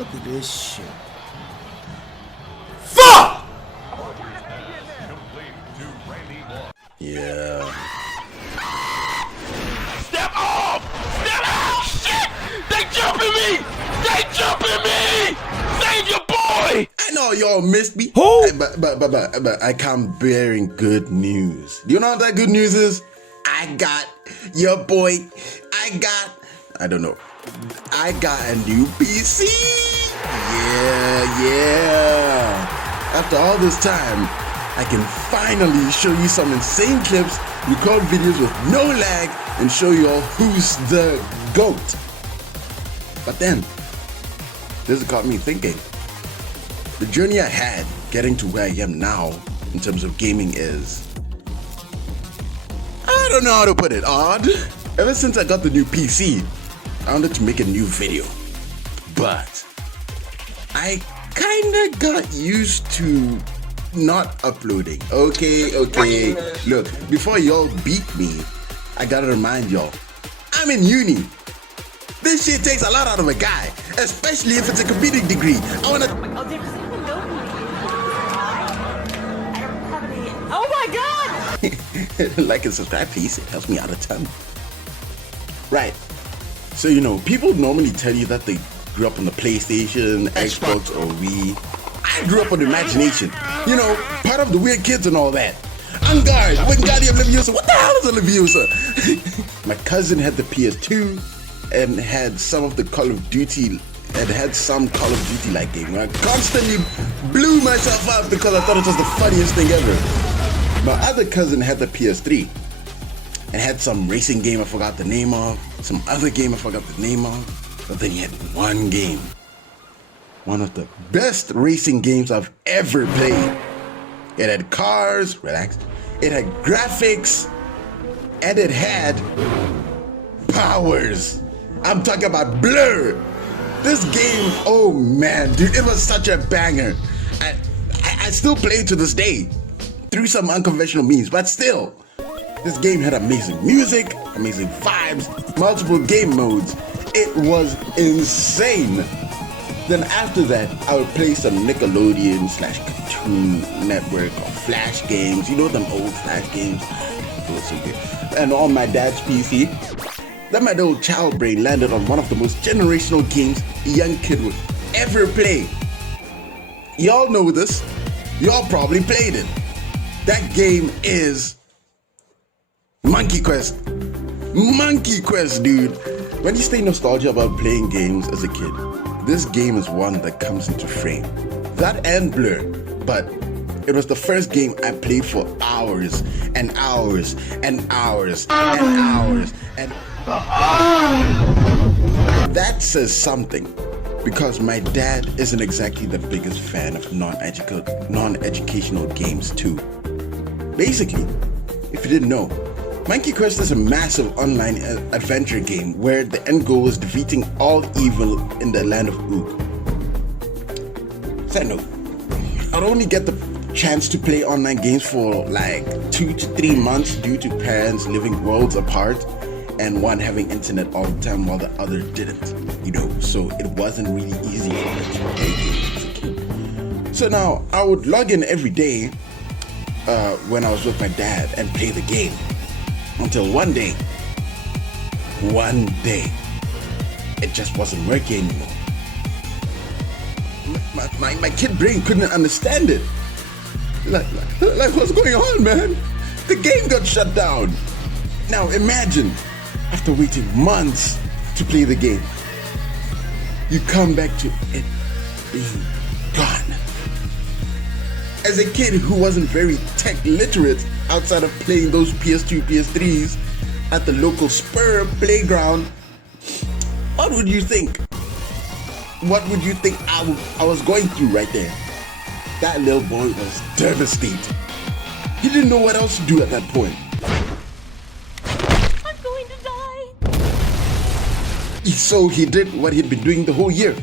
Look at this shit. Fuck! Yeah. Step off! Step out! Shit! They jumping me! They jumping me! Save your boy! I know y'all missed me. Who? But I come bearing good news. Do you know what that good news is? I got your boy. I don't know. I got a new PC. Yeah. After all this time, I can finally show you some insane clips, record videos with no lag, and show you all who's the GOAT. But then, this got me thinking. The journey I had getting to where I am now in terms of gaming is, I don't know how to put it, odd. Ever since I got the new PC, I wanted to make a new video. But I kinda got used to not uploading. Okay. Look, before y'all beat me, I gotta remind y'all, I'm in uni. This shit takes a lot out of a guy, especially if it's a computing degree. I wanna. Oh, does anyone know me? I don't have any. Oh my god! Like and subscribe, please. It helps me out a ton. Right. So, you know, people normally tell you that they grew up on the PlayStation, Xbox, or Wii. I grew up on imagination. You know, part of the weird kids and all that. Angard, Wingardium Leviosa. What the hell is a Leviosa? My cousin had the PS2 and had some of the Call of Duty, and had some Call of Duty like game. I constantly blew myself up because I thought it was the funniest thing ever. My other cousin had the PS3 and had some racing game I forgot the name of, some other game I forgot the name of, but then he had one game. One of the best racing games I've ever played. It had cars, relax, it had graphics, and it had powers. I'm talking about Blur. This game, oh man, dude, it was such a banger. I still play it to this day through some unconventional means, but still, this game had amazing music, amazing vibes, multiple game modes. It was insane. Then after that, I would play some Nickelodeon / Cartoon Network or Flash games. You know them old Flash games? It was so good. And on my dad's PC, then my little child brain landed on one of the most generational games a young kid would ever play. Y'all know this. Y'all probably played it. That game is Monkey Quest. Monkey Quest, dude. When you stay nostalgia about playing games as a kid, this game is one that comes into frame. That and Blur, but it was the first game I played for hours and hours and hours and hours and that says something, because my dad isn't exactly the biggest fan of non-educational games too. Basically, if you didn't know, Monkey Quest is a massive online adventure game where the end goal is defeating all evil in the land of Ook. Side note, I'd only get the chance to play online games for like 2 to 3 months due to parents living worlds apart and one having internet all the time while the other didn't, you know, so it wasn't really easy for me to play games as a kid. So now I would log in every day when I was with my dad and play the game. Until one day, it just wasn't working anymore. My kid brain couldn't understand it. Like what's going on, man? The game got shut down. Now imagine, after waiting months to play the game, you come back to it being gone. As a kid who wasn't very tech literate, outside of playing those PS2, PS3s at the local Spur playground, what would you think? What would you think I was going through right there? That little boy was devastated. He didn't know what else to do at that point. I'm going to die. So he did what he'd been doing the whole year.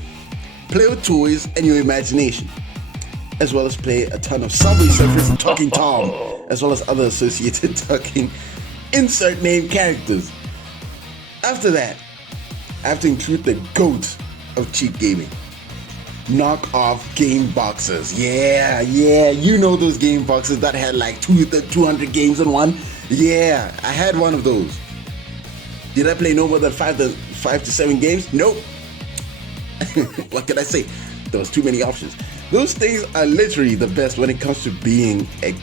Play with toys and your imagination, as well as play a ton of Subway Surfers and Talking Tom, as well as other associated talking insert name characters. After that, I have to include the GOAT of cheap gaming, knockoff game boxes. Yeah, you know those game boxes that had like 200 games in one? Yeah, I had one of those. Did I play no more than 5 to 7 games? Nope. What can I say? There was too many options. Those things are literally the best when it comes to being a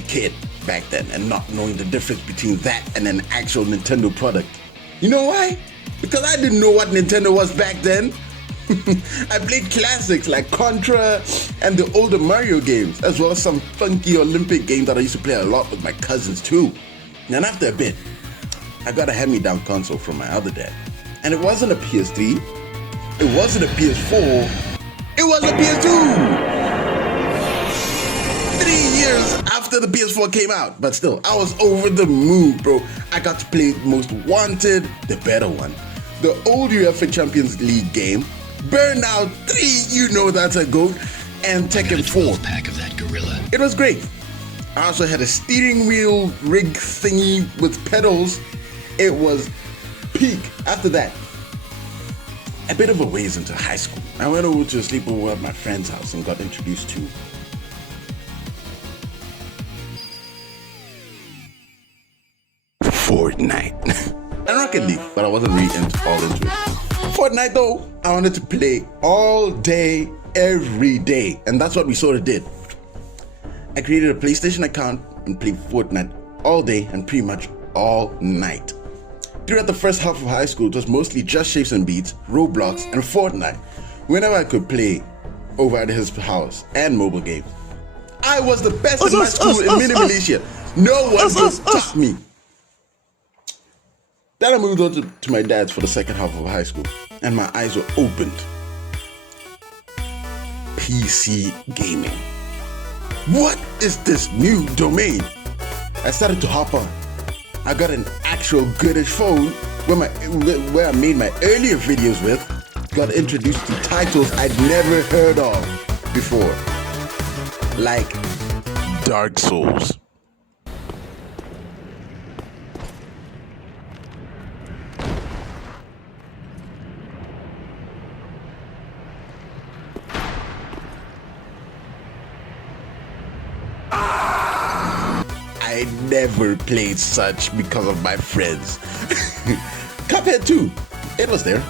kid back then and not knowing the difference between that and an actual Nintendo product. You know why? Because I didn't know what Nintendo was back then. I played classics like Contra and the older Mario games, as well as some funky Olympic games that I used to play a lot with my cousins too. And after a bit, I got a hand-me-down console from my other dad. And it wasn't a PS3, it wasn't a PS4, it was a PS2! 3 years after the PS4 came out, but still, I was over the moon, bro. I got to play Most Wanted, the better one, the old UEFA Champions League game, Burnout 3, you know that's a GOAT, and Tekken 4. Pack of that gorilla. It was great. I also had a steering wheel rig thingy with pedals. It was peak. After that, a bit of a ways into high school, I went over to a sleepover at my friend's house and got introduced to Fortnite. And Rocket League, but I wasn't really all into it. Fortnite though, I wanted to play all day, every day, and that's what we sort of did. I created a PlayStation account and played Fortnite all day and pretty much all night. Throughout the first half of high school, it was mostly Just Shapes and Beats, Roblox, and Fortnite. Whenever I could play over at his house and mobile games. I was the best in my school in Mini Malaysia. No one could stop me. Then I moved on to my dad's for the second half of high school, and my eyes were opened. PC gaming. What is this new domain? I started to hop on. I got an actual goodish phone where I made my earlier videos with, got introduced to titles I'd never heard of before, like Dark Souls. I never played such because of my friends. Cuphead 2, it was there,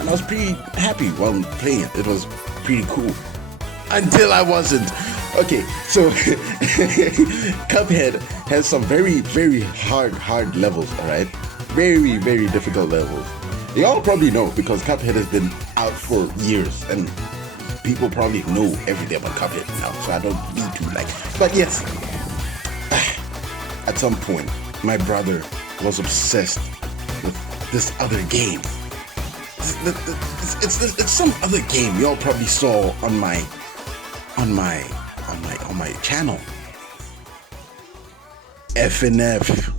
and I was pretty happy while playing it. It was pretty cool. Until I wasn't. Okay, so Cuphead has some very, very hard levels, alright? Very, very difficult levels. You all probably know because Cuphead has been out for years, and people probably know everything about Cuphead now, so I don't need to but yes. At some point, my brother was obsessed with this other game. It's some other game y'all probably saw on my channel. FNF.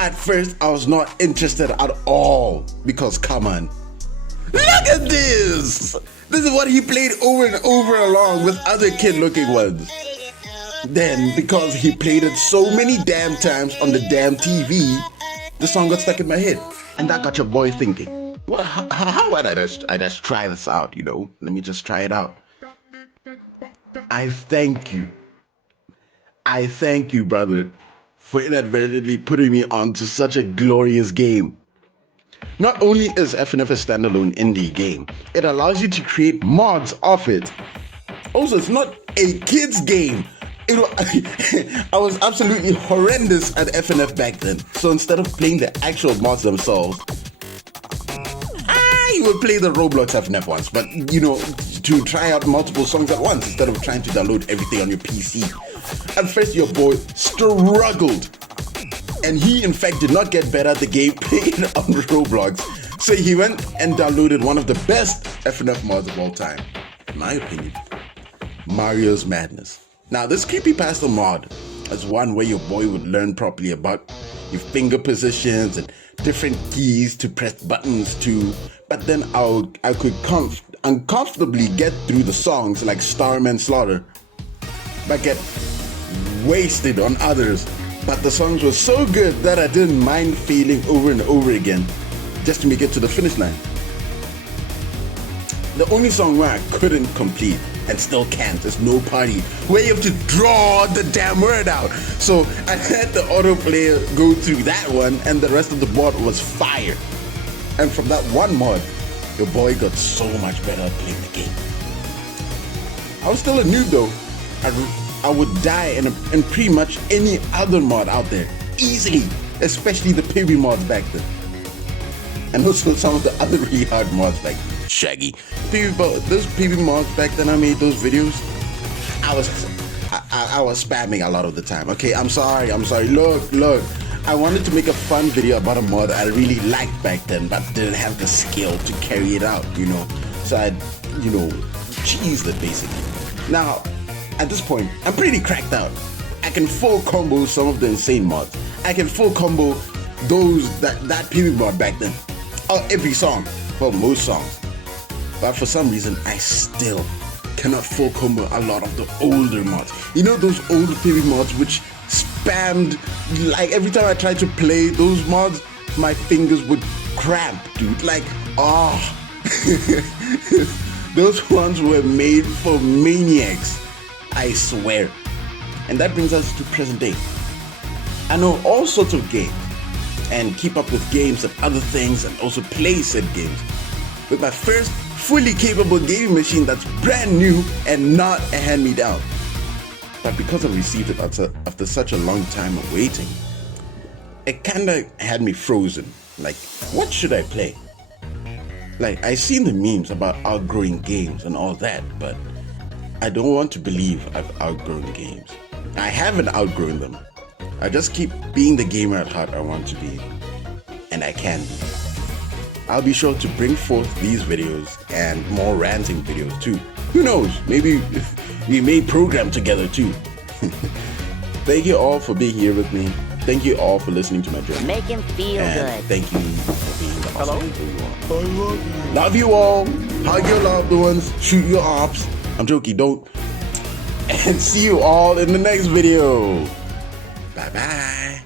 At first, I was not interested at all because come on, look at this. This is what he played over and over along with other kid-looking ones. Then, because he played it so many damn times on the damn TV, the song got stuck in my head. And that got your boy thinking, well, how would I just try this out, you know? Let me just try it out. I thank you, brother, for inadvertently putting me onto such a glorious game. Not only is FNF a standalone indie game, it allows you to create mods of it. Also, it's not a kid's game. I was absolutely horrendous at FNF back then. So instead of playing the actual mods themselves, I would play the Roblox FNF ones, but you know, to try out multiple songs at once instead of trying to download everything on your PC. At first, your boy struggled, and he in fact did not get better at the game playing on Roblox. So he went and downloaded one of the best FNF mods of all time, in my opinion, Mario's Madness. Now, this creepypasta mod is one where your boy would learn properly about your finger positions and different keys to press buttons to, but then I could uncomfortably get through the songs like Starman Slaughter, but get wasted on others. But the songs were so good that I didn't mind failing over and over again just to make it to the finish line. The only song where I couldn't complete and still can't is No Party, where you have to draw the damn word out. So I had the autoplayer go through that one, and the rest of the mod was fire. And from that one mod, your boy got so much better at playing the game. I was still a noob though. I would die in pretty much any other mod out there, easily, especially the PB mods back then. And also some of the other really hard mods like Shaggy. Those PB mods back then I made those videos, I was spamming a lot of the time. Okay, I'm sorry. Look. I wanted to make a fun video about a mod I really liked back then, but didn't have the skill to carry it out, you know. So I, cheesed it basically. Now, at this point, I'm pretty cracked out. I can full combo some of the insane mods. I can full combo that PB mod back then. Every song, well, most songs. But for some reason, I still cannot full combo a lot of the older mods. You know those old PB mods which spammed, like every time I tried to play those mods, my fingers would cramp, dude. Like, those ones were made for maniacs, I swear. And that brings us to present day. I know all sorts of games and keep up with games and other things and also play said games with my first fully capable gaming machine that's brand new and not a hand-me-down. But because I received it after such a long time of waiting, it kinda had me frozen. Like, what should I play? Like, I seen the memes about outgrowing games and all that, but I don't want to believe I've outgrown games. I haven't outgrown them. I just keep being the gamer at heart I want to be, and I can be. I'll be sure to bring forth these videos and more ranting videos too. Who knows, maybe we may program together too. Thank you all for being here with me. Thank you all for listening to my journey. Make him feel and good. thank you for being the awesome people you are. I love you. Love you all. Hug your loved ones. Shoot your ops. I'm joking, don't. And see you all in the next video. Bye-bye.